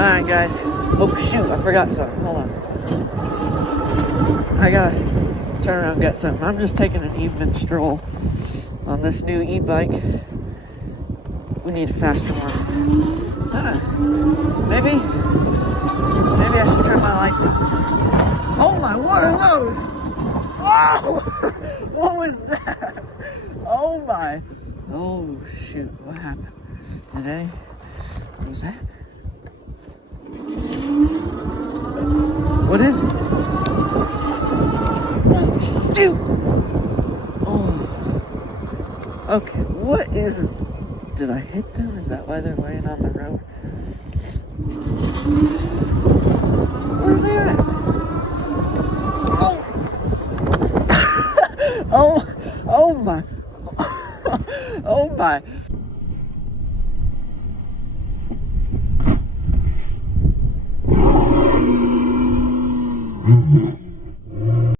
Alright guys. Oh shoot, I forgot something. Hold on. I gotta turn around and get something. I'm just taking an evening stroll on this new e-bike. We need a faster one. Maybe I should turn my lights on. Oh my, what are those? Oh! What was that? Oh my. Oh shoot, what happened? What was that? What is it? Oh shoot! Oh. Okay, what is it? Did I hit them? Is that why they're laying on the road? Where are they at? Oh! Oh my! Oh my!